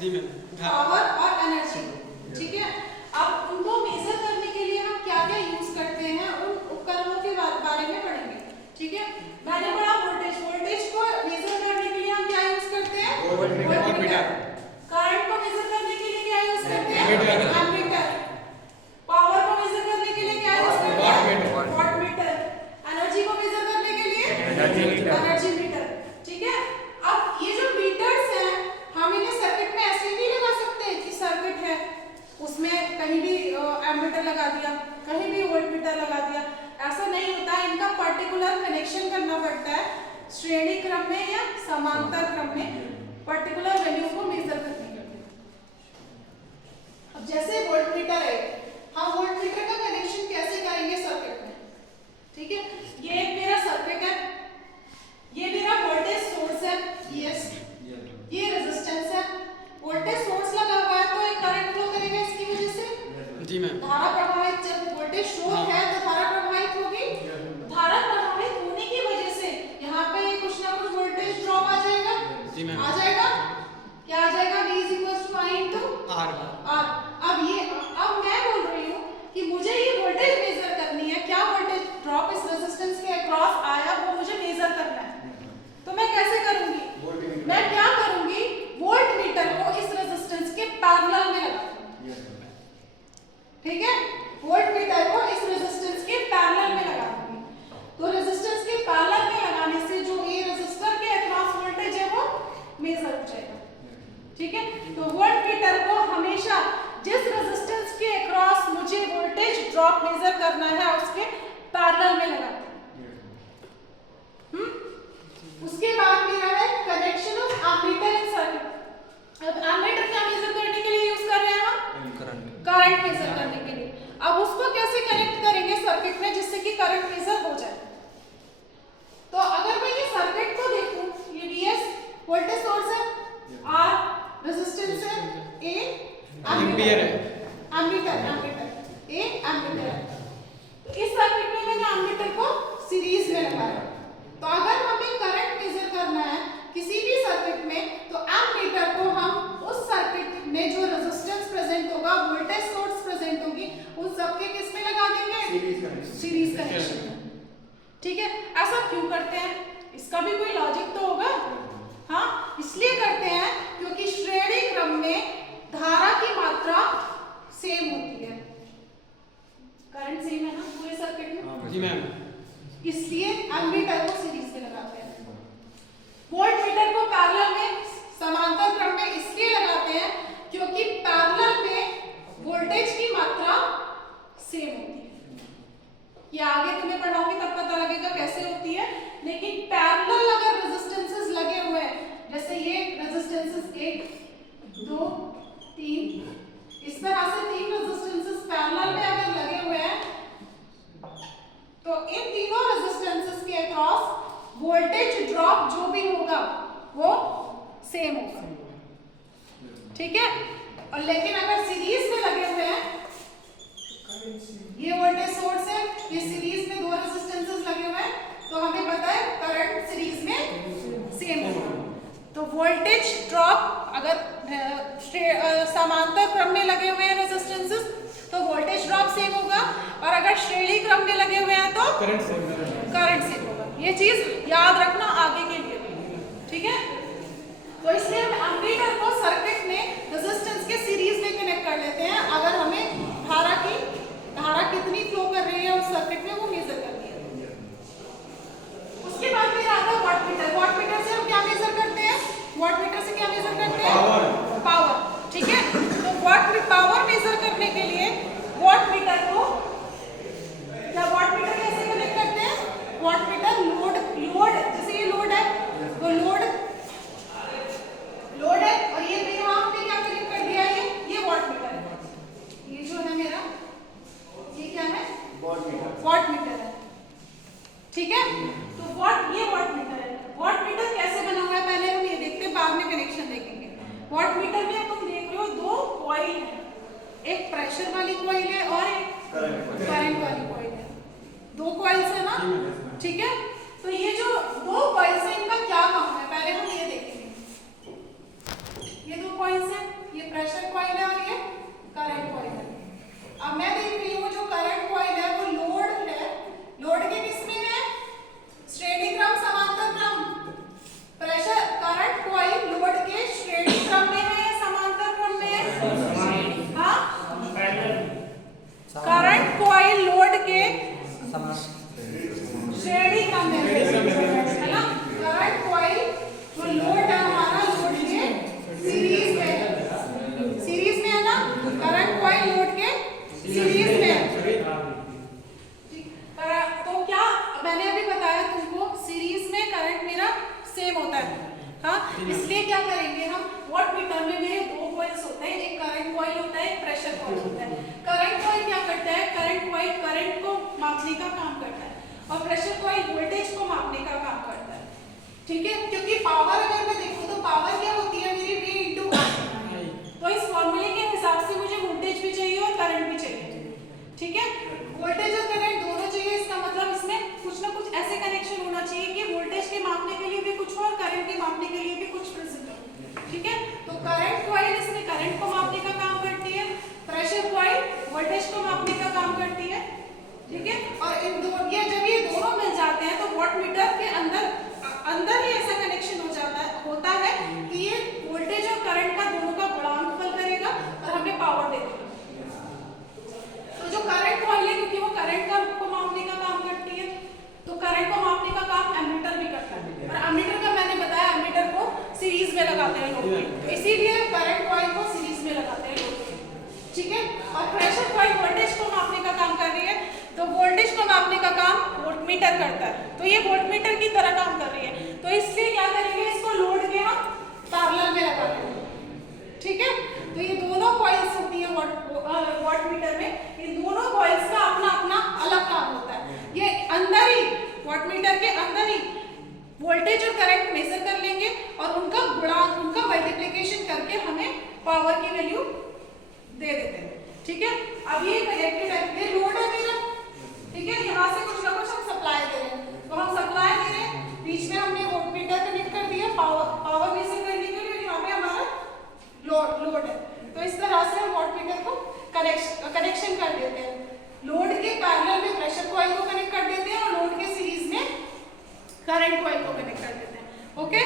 जी ma'am. Power और energy, ठीक है। अब उनको मेजर करने के लिए हम क्या क्या यूज करते हैं उन उपकरणों के बारे में पढ़ेंगे, ठीक है। मैंने पढ़ा वोल्टेज, वोल्टेज को मेजर करने के लिए हम क्या यूज करते हैं, वोल्टमीटर। करंट को मेजर करने के लिए क्या यूज करते हैं, एमीटर। पावर को मेजर करने के लिए क्या यूज करते हैं, वॉटमीटर। एनर्जी को मेजर करने के लिए एनर्जी मीटर, ठीक है। अब ये जो मीटर्स हैं हम इन्हें सर्किट में ऐसे नहीं लगा सकते कि सर्किट है उसमें कहीं भी एमीटर लगा दिया, कहीं भी वोल्टमीटर लगा दिया, ऐसा नहीं होता है। इनका पर्टिकुलर कनेक्शन करना पड़ता है, श्रेणी क्रम में या समांतर क्रम में पर्टिकुलर वैल्यू को मेजर करने के लिए। अब जैसे वोल्टमीटर है, हम वोल्टमीटर का कनेक्शन कैसे करेंगे सर्किट में, ठीक है। ये एक मेरा सर्किट है, ये मेरा वोल्टेज सोर्स है, यस, ये रेजिस्टेंस है। वोल्टेज सोर्स लगा हुआ है तो एक करंट फ्लो करेगा इसकी वजह से, जी मैम। धारा प्रवाहित, जब वोल्टेज स्रोत है तो धारा प्रवाहित होगी। धारा प्रवाहित होने की वजह से यहाँ पे कुछ ना कुछ वोल्टेज ड्रॉप आ जाएगा, जी मैम। आ जाएगा, क्या आ जाएगा, V = I × आर। अब मैं बोल रही हूँ कि मुझे ये वोल्टेज मेजर करनी है, क्या वोल्टेज ड्रॉप इस रेजिस्टेंस के अक्रॉस आया वो मुझे मेजर करना है। तो मैं कैसे करूंगी, मैं क्या करूंगी, वोल्टमीटर को इस रेजिस्टेंस के पैरेलल में लगाऊंगी, ठीक है। वोल्टमीटर को इस रेजिस्टेंस के पैरेलल में लगाऊंगी, तो रेजिस्टेंस के पैरेलल में लगाने से जो ये रेजिस्टर के अक्रॉस वोल्टेज है वो मेजर हो जाएगा, ठीक है। तो वोल्टमीटर को हमेशा जिस रेजिस्टेंस के अक्रॉस मुझे वोल्टेज ड्रॉप मेजर करना है उसके पैरेलल में लगाते हैं। उसके बाद मेरा है connection of ammeter in circuit. अब एमीटर क्या मेजर करने के लिए यूज कर रहे हैं हम, करंट मेजर करने के लिए। अब उसको कैसे कनेक्ट करेंगे सर्किट में जिससे कि करंट मेजर हो जाए। तो अगर मैं ये सर्किट को देखूं, ये Vs वोल्टेज सोर्स है, R रेजिस्टेंस है, A एम्पीयर है, एमीटर A एम्पीयर है। तो इस सर्किट में मैंने एमीटर को सीरीज में लगाया। तो अगर हमें करंट मेजर करना है किसी भी सर्किट में तो एमीटर को हम उस सर्किट में जो रेजिस्टेंस प्रेजेंट होगा, वोल्टेज सोर्स प्रेजेंट होगी, उन सबके किस में लगा देंगे, सीरीज कनेक्शन में, ठीक है। ऐसा क्यों करते हैं, इसका भी कोई लॉजिक तो होगा। हाँ, इसलिए करते हैं क्योंकि श्रेणी क्रम में धारा की मात्रा सेम होती है, करंट सेम है ना पूरे सर्किट में, जी मैम। इसलिए एमीटर को सीरीज में लगाते हैं। वोल्टमीटर को पैरेलल में समांतर क्रम में इसलिए लगाते हैं क्योंकि पैरेलल में वोल्टेज की मात्रा सेम होती है। ये आगे तुम्हें पढ़ाऊंगी तब पता लगेगा कैसे होती है। लेकिन पैरेलल अगर रेजिस्टेंसेस लगे हुए हैं, जैसे ये रेजिस्टेंसेस 1 2 3, इस तरह से 3 रेजिस्टेंसेस पैरेलल में अगर लगे हुए हैं तो इन तीनों रेजिस्टेंसेस के अक्रॉस वोल्टेज ड्रॉप जो भी होगा वो सेम होगा, ठीक है। और लेकिन अगर सीरीज में लगे हुए हैं, ये वोल्टेज सोर्स है, ये सीरीज में 2 रेजिस्टेंसेस लगे हुए हैं, तो हमें पता है करंट सीरीज में सेम होगा। तो वोल्टेज ड्रॉप अगर समांतर क्रम में लगे हुए हैं रेजिस्टेंसेस तो वोल्टेज ड्रॉप सेम होगा, और अगर श्रेणी क्रम में लगे हुए हैं तो करंट सेम होगा। ये चीज याद रखना आगे के लिए, ठीक है। तो इसलिए हम एमीटर को सर्किट में रेजिस्टेंस के सीरीज में कनेक्ट कर लेते हैं अगर हमें धारा कितनी फ्लो कर रही है उस सर्किट में वो मेजर करनी है। उसके बाद फिर आता है वॉटमीटर। वॉटमीटर से हम क्या मेजर करते हैं, वॉटमीटर से क्या मेजर करते हैं, पावर, ठीक है। तो पावर मेजर करने के लिए वॉटमीटर को वॉटमीटर कैसे कनेक्ट करते हैं, वॉटमीटर लोड जैसे ये लोड है तो लोड है, और ये मैंने यहाँ पे क्या कनेक्ट कर दिया है, ये वॉटमीटर है, ये जो है मेरा ये क्या है, वॉटमीटर है, ठीक है। तो ये वॉटमीटर है। वॉटमीटर कैसे बना हुआ है पहले हम ये देखते हैं, बाद में कनेक्शन देखेंगे। वॉटमीटर में तुम देख रहे हो 2 कॉइल है, एक प्रेशर वाली कॉइल है और एक करंट वाली कॉइल है। 2 कॉइल्स है ना, ठीक है। तो ये जो 2 कॉइल्स है इनका क्या काम है पहले हम ये देखेंगे। ये 2 कॉइल्स है, इसलिए क्या करेंगे हम, वॉट मीटर में मेरे दो कॉइल्स होते हैं, एक करंट कॉइल होता है, एक प्रेशर कॉइल होता है। करंट कॉइल क्या करता है, करंट कॉइल करंट को मापने का काम करता है और प्रेशर कॉइल वोल्टेज को मापने का काम करता है। ठीक है, क्योंकि पावर अगर मैं देखूं तो पावर क्या होती है मेरी, V इंटू I। तो इस फॉर्मूले के हिसाब से मुझे वोल्टेज भी चाहिए और करंट भी चाहिए। ठीक है, वोल्टेज और करंट दोनों चाहिए, इसका मतलब इसमें कुछ ना कुछ ऐसे कनेक्शन होना चाहिए कि वोल्टेज के मापने के लिए भी कुछ हो और करंट के मापने के लिए भी कुछ प्रेजेंट हो। ठीक है, तो करंट कॉइल इसमें करंट को मापने का काम करती है, प्रेशर कॉइल वोल्टेज को मापने का काम करती है। ठीक है, और इन दो जब ये दोनों मिल जाते हैं तो वॉटमीटर के अंदर ही ऐसा कनेक्शन होता है कि ये वोल्टेज और करंट का दोनों का गुणांकफल करेगा और हमें पावर दे देगा। तो जो करंट कॉइल है, क्योंकि वो करंट को मापने का काम करती है, तो करंट को मापने का काम एमीटर भी करता है। और एमीटर का मैंने बताया, एमीटर को सीरीज में लगाते हैं लोग, तो इसीलिए करंट कॉइल को सीरीज में लगाते हैं लोग। ठीक है, और प्रेशर कॉइल वोल्टेज को मापने का काम कर रही है, तो वोल्टेज को मापने का काम वोल्टमीटर करता है, तो ये वोल्टमीटर की तरह काम कर रही है। तो इसलिए क्या करेंगे, इसको लोड के हम पैरेलल में लगा देंगे। ठीक है, तो ये दोनों कॉइल्स होती है वॉटमीटर में, इन दोनों कॉइल्स का अपना अपना अलग काम होता है। ये अंदर ही वॉटमीटर के अंदर ही वोल्टेज और करंट मेजर कर लेंगे और उनका गुणांक, उनका मल्टीप्लिकेशन करके हमें पावर की वैल्यू दे देते हैं। ठीक है, अब ये कनेक्टेड है, ये लोड है मेरा। ठीक है, यहाँ से कुछ ना कुछ हम सप्लाई दे रहे हैं, तो हम सप्लाई दे रहे हैं, बीच में हमने वोल्टमीटर कनेक्ट कर दिया पावर मेजर करने के लिए, यहाँ पे हमारा लोड है। तो इस तरह से हम वोल्टमीटर को कनेक्शन कर देते हैं, लोड के पैरेलल में प्रेशर कॉइल को कनेक्ट कर देते हैं और लोड के सीरीज में करंट कॉइल को कनेक्ट कर देते हैं। ओके।